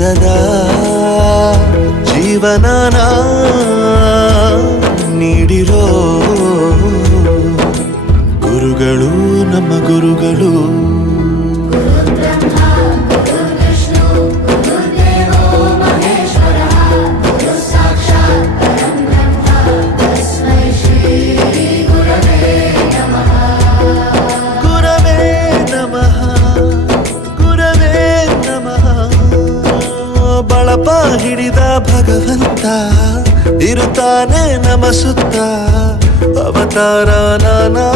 ಚಂದದ ಜೀವನನ ನೀಡಿರೋ ಗುರುಗಳು ನಮ್ಮ ಗುರುಗಳು. ಬಳಪ ಹಿಡಿದ ಭಗವಂತ ಇರುತ್ತಾನೆ ನಮ ಸುತ್ತ ಅವತಾರ ನಾನಾ